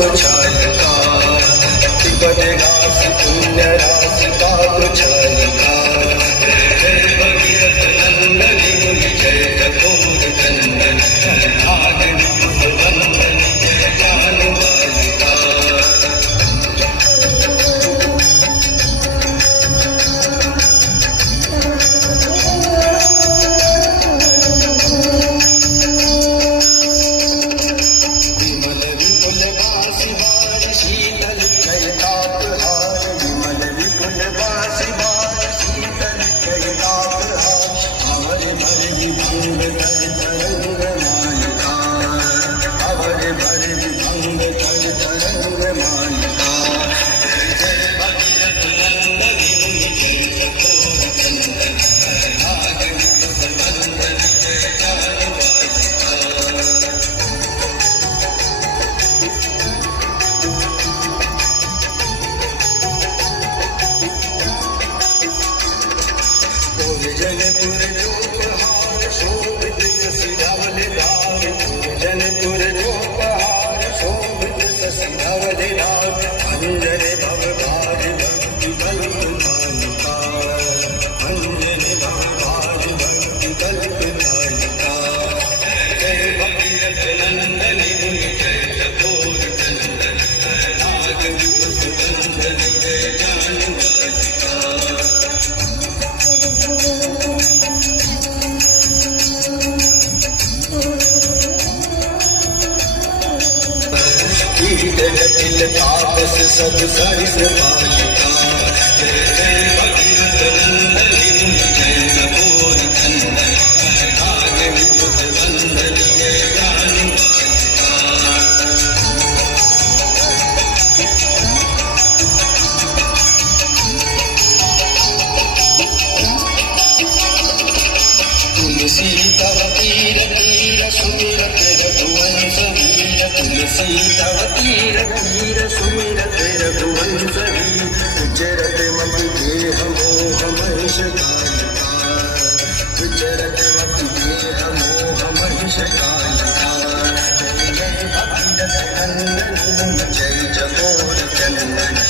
चालका तिपद रास पुण्य रास पाप चालका जय भगीरथ नंदनी जय जगोर नंदन आदि वंदन जय ज्ञान बालिका जनपुर जो पहाड़ शोभित सिधावले दार जनपुर जो पहाड़ शोभित सिधावले दार अंजने भव भाज भक्ति कल्प मालिका अंजने भव भाज भक्ति कल्प मालिका जय भगीरथ नंदनी जय जगोर नंदन नाग नंदन जय ज्ञान बालिका जटिल तापस सब सरिस बालिका जय जय भगीरथ नंदनी जय जगोर नंदन नाग विपुत वंदन जय ज्ञान तुलसी तव तीर तीर सुमिरत रघुवंश वीर तुलसी तव तीर तीर सुमिरत रघुवंश वीर उच्चरत मति देह मोह महिष कालिका उच्चरत मति देह मोह महिष कालिका जय भगीरथ नंदन जय जगोर नंदन